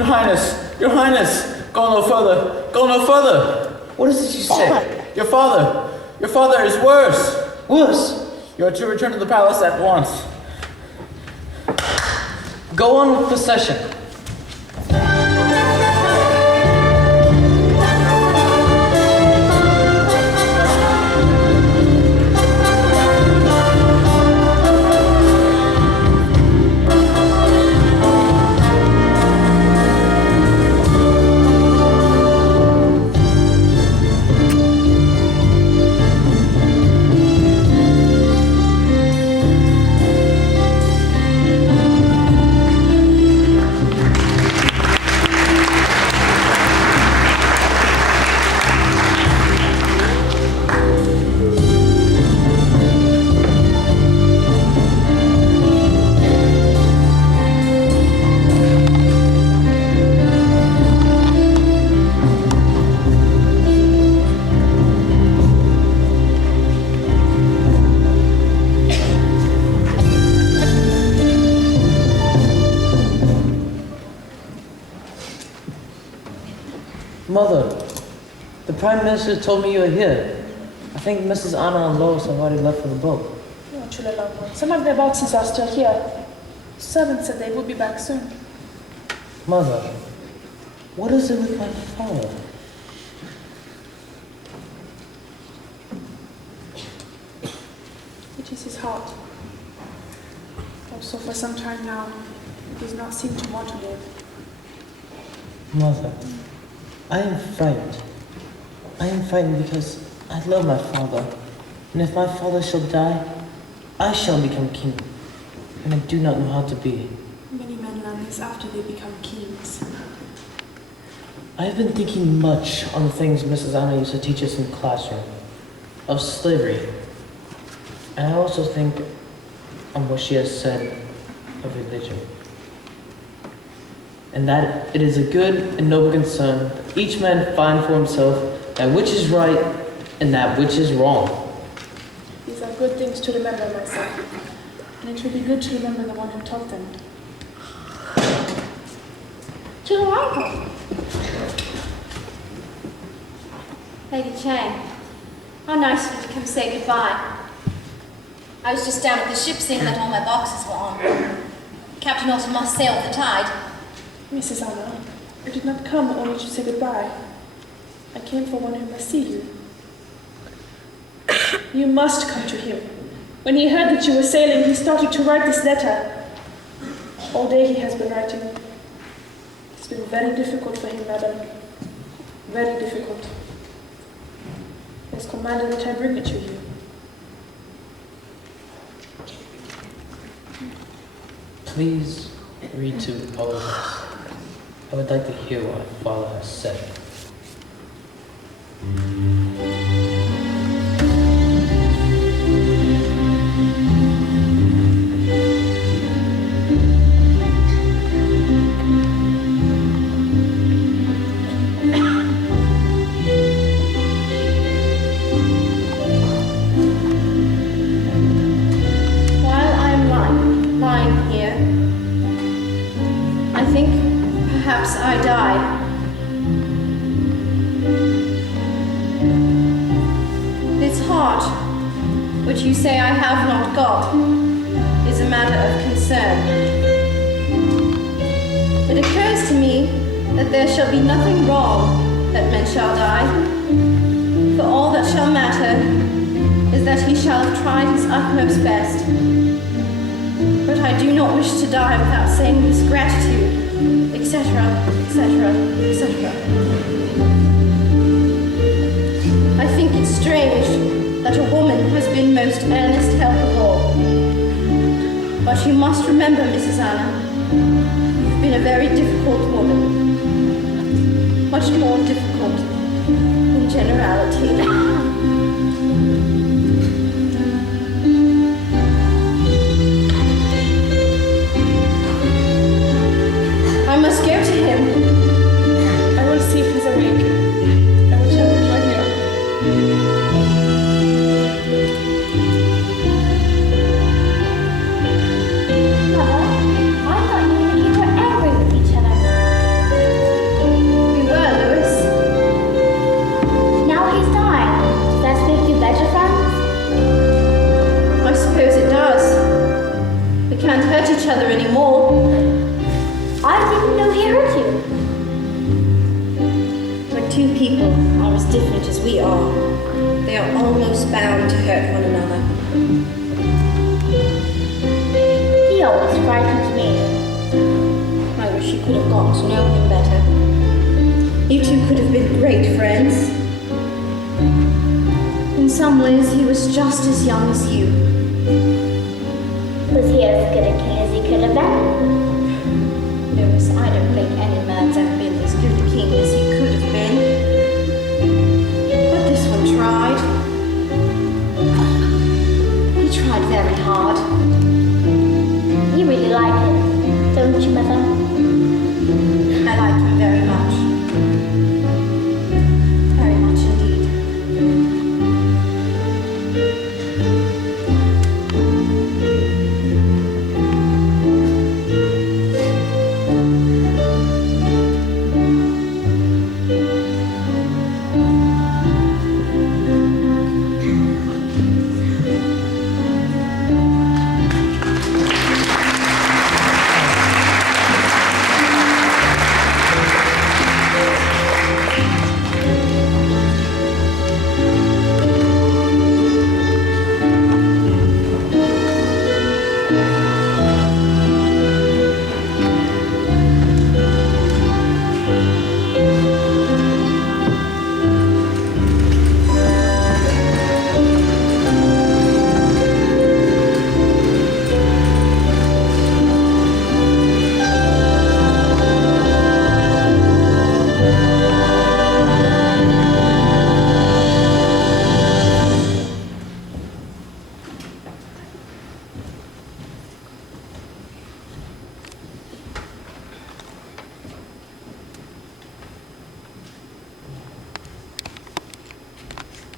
Your Highness, go no further. What is it you say? Your father is worse. Worse? You are to return to the palace at once. Go on with the session. Mother, the Prime Minister told me you were here. I think Mrs. Anna and Lois have already left for the boat. No, Chulalongwa. Some of their boxes are still here. Servants said they would be back soon. Mother, what is it with my father? It is his heart. Also, for some time now, he does not seem to want to live. Mother, I am frightened. I am frightened because I love my father. And if my father shall die, I shall become king. And I do not know how to be. Many men learn this after they become kings. I have been thinking much on the things Mrs. Anna used to teach us in the classroom. Of slavery. And I also think on what she has said of religion. And that it is a good and noble concern that each man find for himself that which is right and that which is wrong. These are good things to remember, my son. And it will be good to remember the one who taught them. To the rival. Lady Jane, how nice of you to come say goodbye. I was just down at the ship seeing that all my boxes were on. Captain also must sail with the tide. Mrs. Anna, I did not come only to say goodbye. I came for one who must see you. You must come to him. When he heard that you were sailing, he started to write this letter. All day he has been writing. It's been very difficult for him, madam. Very difficult. He has commanded that I bring it to you. Please read to all of us. I would like to hear what my father has said. While I'm lying here, I think perhaps I die. This heart, which you say I have not got, is a matter of concern. It occurs to me that there shall be nothing wrong that men shall die, for all that shall matter is that he shall have tried his utmost best. But I do not wish to die without saying his gratitude, etc., etc., etc. I think it strange that a woman has been most earnest help of all. But you must remember, Mrs. Anna, you've been a very difficult woman. Much more difficult in generality. I must go to him. I will see if he's awake. I will tell him you are here. Mother, I thought you and he were angry with each other. people are as different as we are, they are almost bound to hurt one another. He always frightens me. I wish you could have gotten to know him better. You two could have been great friends. In some ways, he was just as young as you. Was he as good a king as he could have been? Lewis, I don't think any man's ever been as good a king as he could have been. But this one tried. He tried very hard. You really like him, don't you, Mother? I like him very much. Very much indeed.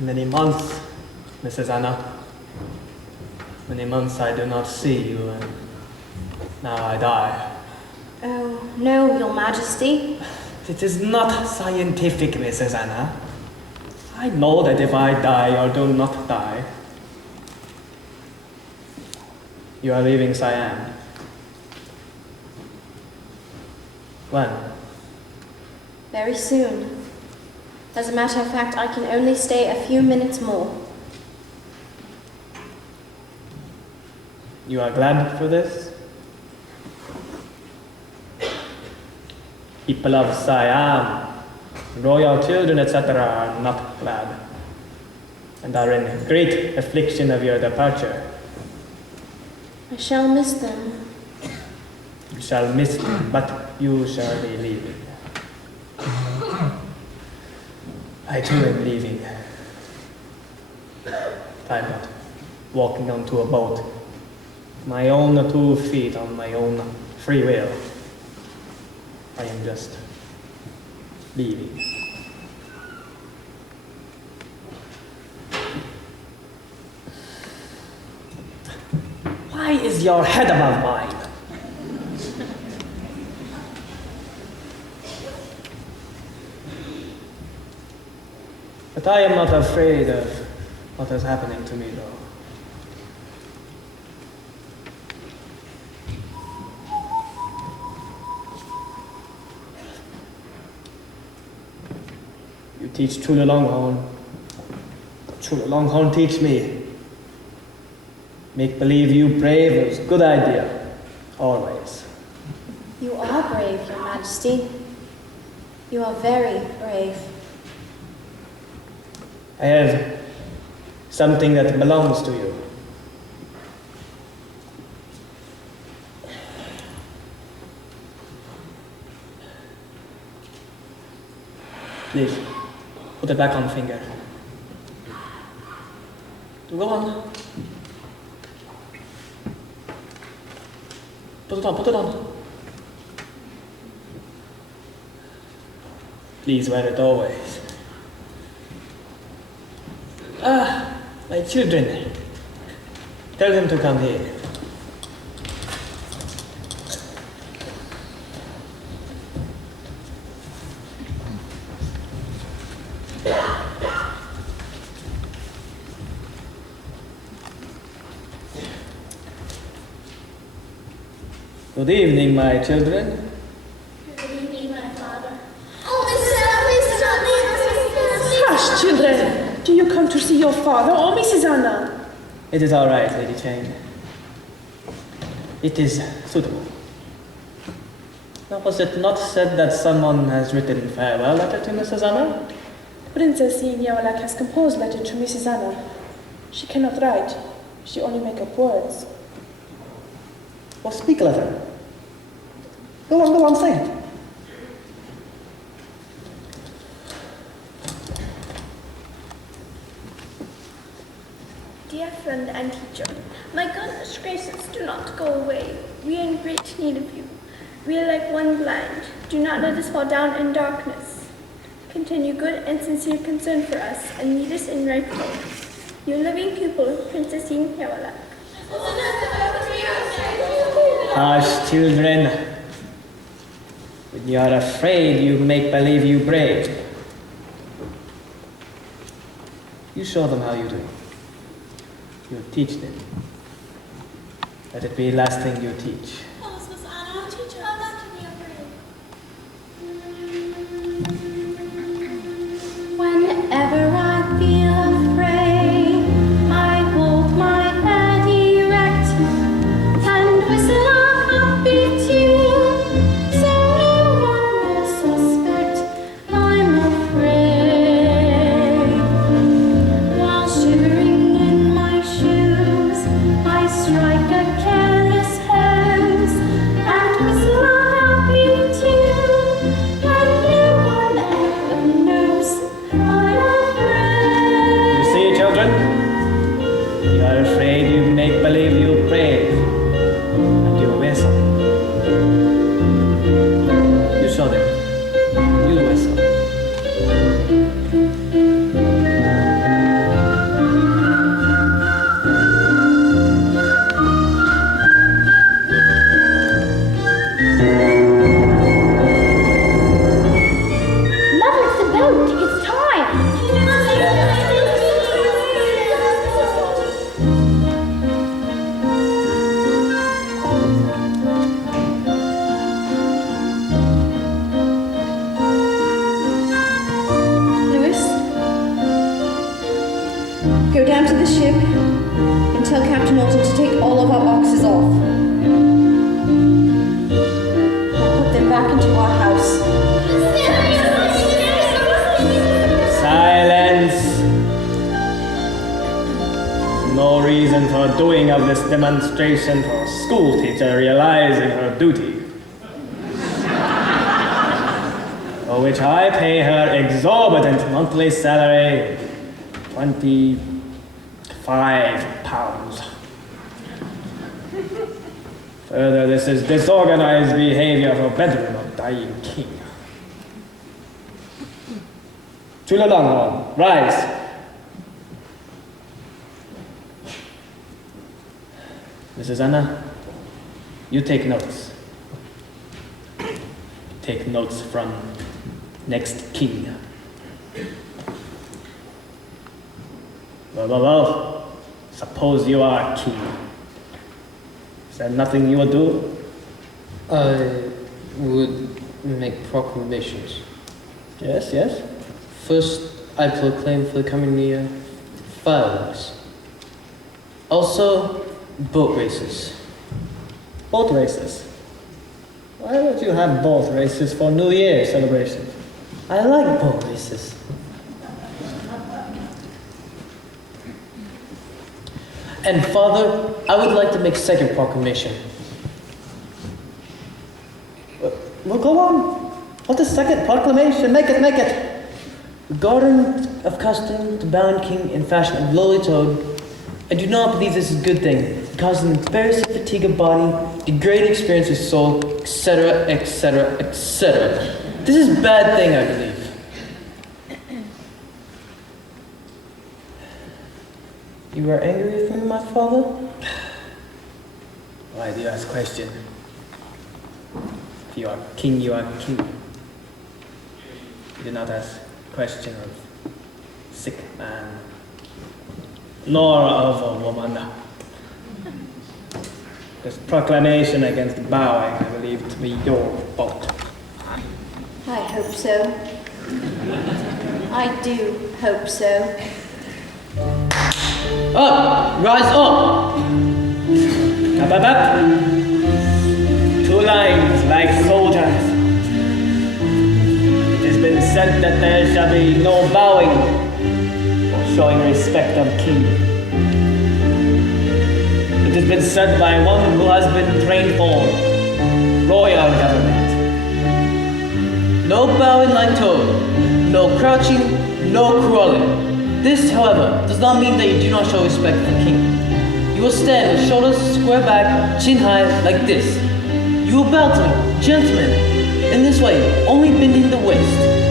Many months, Mrs. Anna. Many months I do not see you, and now I die. Oh, no, Your Majesty. It is not scientific, Mrs. Anna. I know that if I die or do not die, you are leaving Siam. When? Very soon. As a matter of fact, I can only stay a few minutes more. You are glad for this? People of Siam, royal children, etc. are not glad, and are in great affliction of your departure. I shall miss them. You shall miss them, but you shall be leaving. I too am leaving. I'm not walking onto a boat. My own 2 feet on my own free will. I am just leaving. Why is your head above mine? But I am not afraid of what is happening to me, though. You teach Chula Longhorn. Chula Longhorn teach me. Make believe you brave is a good idea. Always. You are brave, Your Majesty. You are very brave. I have something that belongs to you. Please, put it back on the finger. Go on. Put it on. Please wear it always. Ah, my children. Tell them to come here. Good evening, my children. Good evening, my father. Oh, Mrs. Anna, please do not leave us, Mrs. Children, do you come to see your father or Mrs. Anna? It is all right, Lady Jane. It is suitable. Now, was it not said that someone has written a farewell letter to Mrs. Anna? Princess Yawalak has composed letter to Mrs. Anna. She cannot write. She only make up words. Well, speak letter. Go on, say it. Dear friend and teacher, my goodness gracious, do not go away. We are in great need of you. We are like one blind. Do not let us fall down in darkness. Continue good and sincere concern for us, and lead us in right way. Your loving pupil, Princess Yawalak. Hush, children. When you are afraid, you make believe you brave. You show them how you do. You teach them. Let it be the last thing you teach. Whenever I feel afraid, I hold my head erect and whistle a happy tune, so no one will suspect I'm afraid. While shivering in my shoes, I strike a careless pose and whistle a happy tune, and no one ever knows I'm afraid. You see, children? You are afraid, you make believe you brave. And you whistle. You show them. You whistle. Mother, it's the boat. It's time. Lewis, go down to the ship and tell Captain Alton to take all of our boxes off. We'll put them back into our house. Silence! No reason for doing of this demonstration for a school teacher realizing her duty. For which I pay her exorbitant monthly salary, £25. Further, this is disorganized behavior for bedroom of dying king. Chulalonghorn, rise. Mrs. Anna, you take notes. Take notes from next king. Well, suppose you are king. Is there nothing you would do? I would make proclamations. Yes. First, I proclaim for the coming year fireworks. Also, boat races. Boat races. Why would you have boat races for New Year celebrations? I like boat races. And Father, I would like to make second proclamation. Well, go on. What is second proclamation? Make it. Regarding of custom to bound king in fashion of lowly toad, I do not believe this is a good thing, causing embarrassing fatigue of body, degrading experience of soul, etc., etc., etc. This is a bad thing, I believe. You are angry with me, my father? Why do you ask question? If you are king, you are king. You do not ask question of sick man, nor of a woman. This proclamation against bowing, I believe, to be your fault. I hope so. I do hope so. Up! Rise up! Up. 2 lines like soldiers. It has been said that there shall be no bowing or showing respect of king. It has been said by one who has been trained for royal government. No bowing like toad, no crouching, no crawling. This, however, does not mean that you do not show respect for the king. You will stand with shoulders square back, chin high, like this. You will bow to me, gentlemen, in this way, only bending the waist.